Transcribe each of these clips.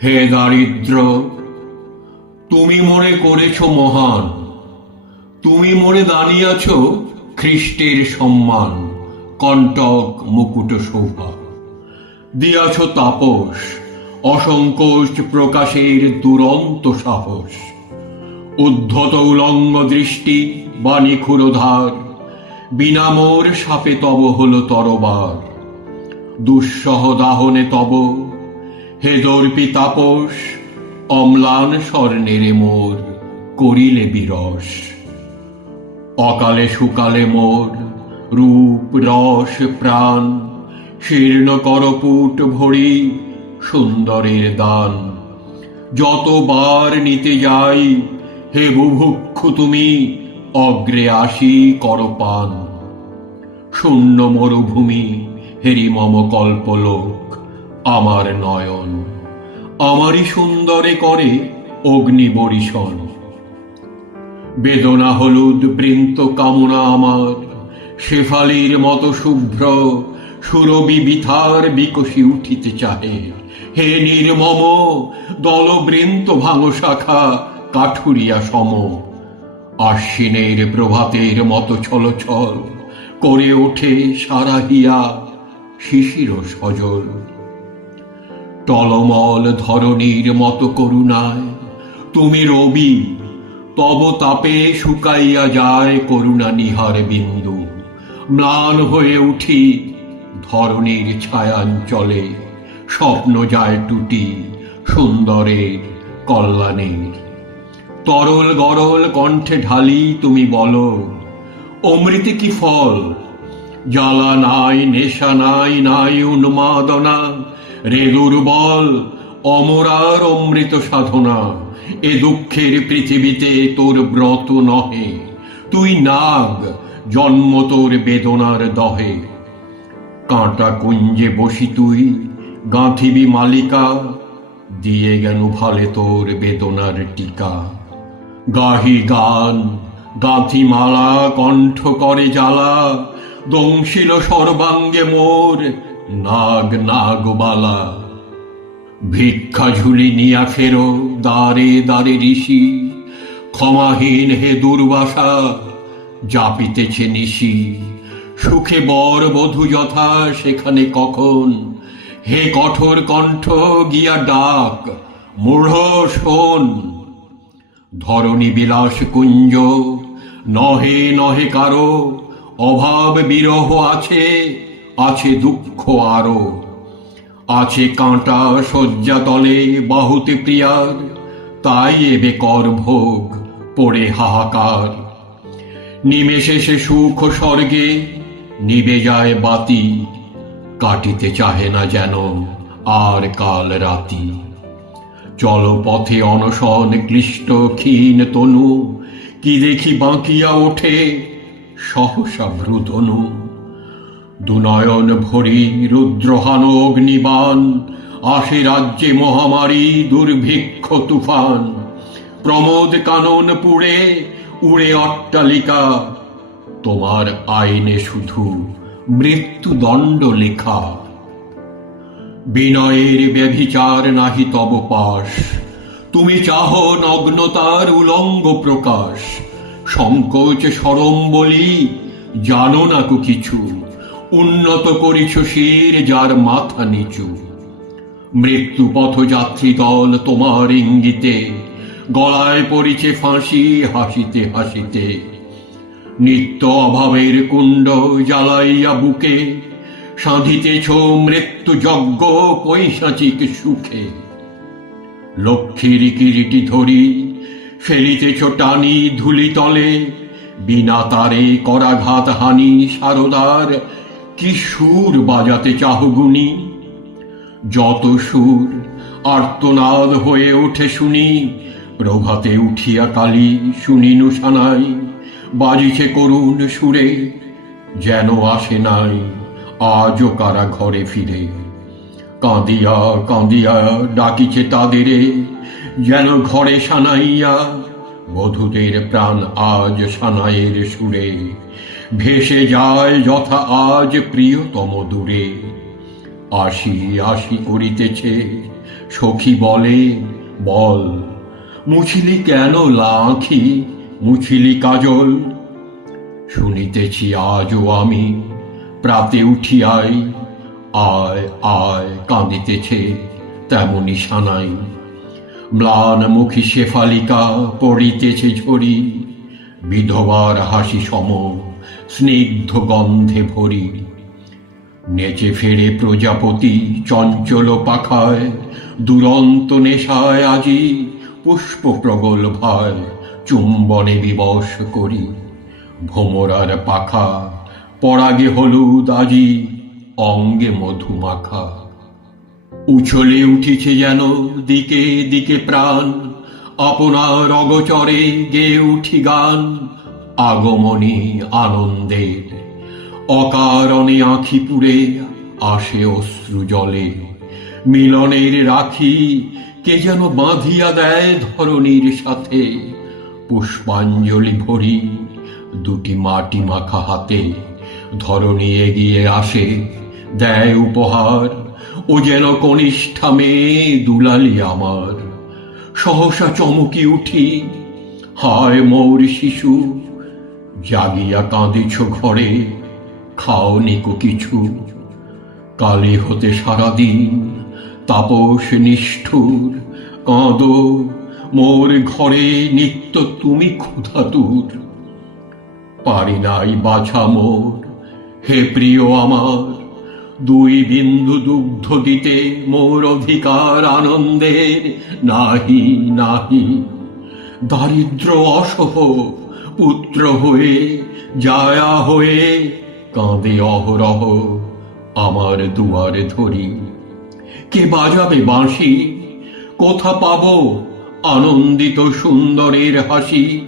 হে দারিদ্র, তুমি মোরে করেছ মহান, তুমি মোরে দানিয়াছ খ্রিস্টের সম্মান। কণ্টক মুকুট শোভা দিয়াছ তাপস, অসংকোচ প্রকাশের দুরন্ত সাহস। উদ্ধত উলঙ্গ দৃষ্টি বা নিখুরধার, বিনা মোর সাপে তব হল তরবার। দুঃসহ দাহনে তব হে দর্পি তাপস, অম্লান স্বর্ণের মোর করিলে বিরস। অকালে সুকালে মোর রূপ রস প্রাণ, শীর্ণ করপুট ভরি সুন্দরের দান। যতবার নিতে যাই হে বুভুক্ষু তুমি, অগ্রে আসি করপান। শূন্য মরুভূমি হেরি মম কল্পলোক, আমার নয়ন আমারই সুন্দরে করে অগ্নি বরিশন। বেদনা হলুদ বৃন্ত কামনা আমার, শেফালির মতো শুভ্র সুরবি বিথার বিকশি উঠিতে চাহে। হে নির্মম দলবৃন্ত ভাঙ শাখা কাঠুরিয়া সম, আশ্বিনের প্রভাতের মতো ছল ছল করে ওঠে সারাহিয়া শিশির সজল। টলমল ধরণীর মতো করুণায় তুমি রবি, তব তাপে শুকাইয়া যায় করুণা নিহার বিন্দু। ম্লান হয়ে উঠি ধরণীর ছায়াঞ্চলে, স্বপ্ন যায় টুটি সুন্দরের কল্যাণের। তরল গরল কণ্ঠে ঢালি তুমি বলো, অমৃতে কি ফল? জ্বালা নাই, নেশা নাই, নাই উন্মাদনা, রে দুর্বল অমরার অমৃত সাধনা। এ দুঃখের পৃথিবীতে তোর ব্রত নহে, তুই নাগ জন্ম তোর বেদনার দহে। কাঁটা কুঞ্জে বসি তুই গাঁথিবি মালিকা, দিয়ে গেল ভালে তোর বেদনার টিকা। গাহি গান গাঁথি মালা, কণ্ঠ করে জ্বালা, দংশিল সর্বাঙ্গে মোর নাগ নাগবালা। ভিক্ষা ঝুলি নিয়া ফেরো দ্বারে দ্বারে ঋষি, ক্ষমাহীন হে দুর্বাসা জাপিতেছে নিশি। সুখে বর বধূ যথা সেখানে কখন, হে কঠোর কণ্ঠ গিয়া ডাক মূঢ় শোন। ধরণী বিলাস কুঞ্জ নহে নহে কারো, অভাব বিরহ আছে, আছে দুঃখ আরো। আছে কাঁটা শয্যা তলে বাহুতে প্রিয়ার, তাই এবে কর ভোগ পড়ে হাহাকার। নিমেষে সে সুখ স্বর্গে নিবে যায় বাতি, কাটিতে চাহে না যেন আর কাল রাতি। চল পথে অনশন ক্লিষ্ট ক্ষীণ তনু, কি দেখি বাঁকিয়া ওঠে সহসা ভ্রুধনু। দুনয়ন ভরি রুদ্রহান অগ্নিবাণ, আসে রাজ্যে মহামারী দুর্ভিক্ষ তুফান। প্রমোদ কানন পুড়ে উড়ে অট্টালিকা, তোমার আইনে শুধু মৃত্যুদণ্ড লেখা। বিনয়ের ব্যভিচার নাহি তব পাশ, তুমি চাহ নগ্নতার উলঙ্গ প্রকাশ। সংকোচ সরম বলি জানো না কো কিছু, উন্নত করিছ শির যার মাথা নিচু। মৃত্যু পথযাত্রী দল তোমার ইঙ্গিতে, গলায় পড়িছে ফাঁসি হাসিতে হাসিতে। নিত্য অভাবের কুণ্ড জ্বালাইয়া বুকে, সাধিতেছ মৃত্যু যজ্ঞ পৈশাচিক সুখে। লক্ষ্মীর কিরিটি ধরি ফেলিতেছ টানি ধুলিতলে, বিনা তারে করাঘাত হানি সারদার। কি সুর বাজাতে চাহ গুনি? যত সুর আর্তনাদ হয়ে ওঠে শুনি। প্রভাতে উঠিয়া কালী শুনিনু সানাই, বাজিছে করুণ সুরে যেন আসে নাই আজও কারা ঘরে ফিরে। কাঁদিয়া কাঁদিয়া ডাকিছে তাদেরে, যেন ঘরে সানাইয়া বধূদের প্রাণ আজ সানাইয়ের সুরে। ভেসে যায় যথা আজ প্রিয়তম দূরে, আসি আসি করিতেছে সখী বলে, বল মুছিলি কেন লাখি, মুছিলি কাজল? শুনিতেছি আজও আমি প্রাতে উঠিয়াই, আয় আয় কাঁদিতেছে তেমনি সানাই। ম্লান মুখী শেফালিকা পড়িতেছে ঝরি, বিধবার হাসি সম স্নিগ্ধ গন্ধে ভরি। নেচে ফেরে প্রজাপতি চঞ্চল পাখায়, দুরন্ত নেশায় আজি পুষ্প প্রগল্ভায় চুম্বনে বিবশ করি। ভোমরার পাখা পরাগে হলুদ আজি অঙ্গে মধুমাখা। উছলে উঠিছে যেন দিকে দিকে প্রাণ, আপনার অগচরে গেয়ে উঠি গান। আগমনী আনন্দের অকারণে আঁখি পুড়ে আসে অশ্রু জলে। মিলনের রাখি কে যেন বাঁধিয়া দেয় ধরণীর সাথে। পুষ্পাঞ্জলি ভরি দুটি মাটি মাখা হাতে, ধরণী এগিয়ে আসে দেয় উপহার। ও যেন কনিষ্ঠা মেয়ে দুলালি আমার। সহসা চমকি উঠি, হায় মোর শিশু, জাগিয়া কাঁদিছ ঘরে, খাওনি কো কিছু। কালে হতে সারাদিন তাপস নিষ্ঠুর, কাঁদো মোর ঘরে নিত্য তুমি ক্ষুধাতুর। পারি নাই বাছা মোর, হে প্রিয় আমার, দুই বিন্দু দুগ্ধ দিতে মোর অধিকার আনন্দের নাহি নাহি। দারিদ্র অসহ পুত্র হয়ে জায়া হয়ে কাঁদে অহরহ আমার দুয়ারে ধরি। কে বাজাবে বাঁশি, কোথা পাবো আনন্দিত সুন্দরের হাসি?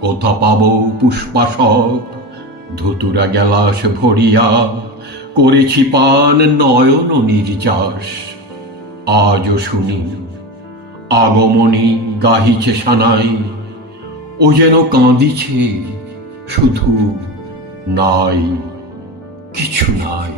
কোথা পাবো পুষ্পাসব, ধুতুরা গেলাস ভরিয়া করেছি পান নয়ন নির্যাস। আজও শুনি আগমনী গাহিছে সানাই, ও যেন কাঁদিছে শুধু, নাই কিছু নাই।